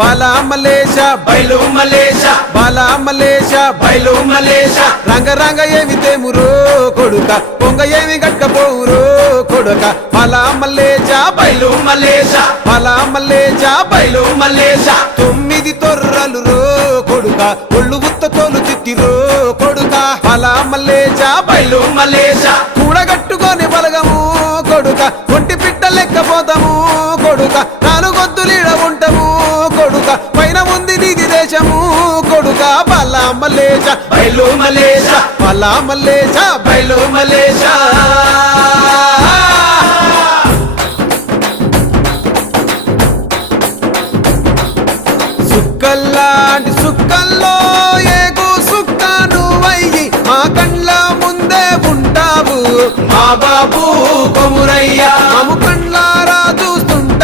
బాలా మలేష బయలు మలేష బాలా మలేష బయలు మలేష రంగ రంగ ఏమి తేమురో కొడుక పొంగ ఏమి గట్టపోవురో కొడుక బాలా మలేష బయలు మలేష బాలా మలేష బయలు మలేష 9 తొర్రలు రో కొడుక ఒళ్ళు ఉత్త తోలు తిత్తిరో కొడుక బాలా మలేష బయలు మలేష కూడగట్టుకొని బలగము కొడుక ఒంటి పిట్ట లెక్కపోతాము కొడుక నాలుగొద్దులీడ ఉంటాము కొడుక పైన ఉంది నీది దేశము కొడుక బాలా మలేష బయలు మలేష బాలా మలేష బయలు మలేష సుక్కల్లాంటి సుక్కల్లో ఏగు సుక్క నువ్వయ్యి మా కండ్ల ముందే ఉంటావు మా బాబు కొమురయ్య మము కండ్లారా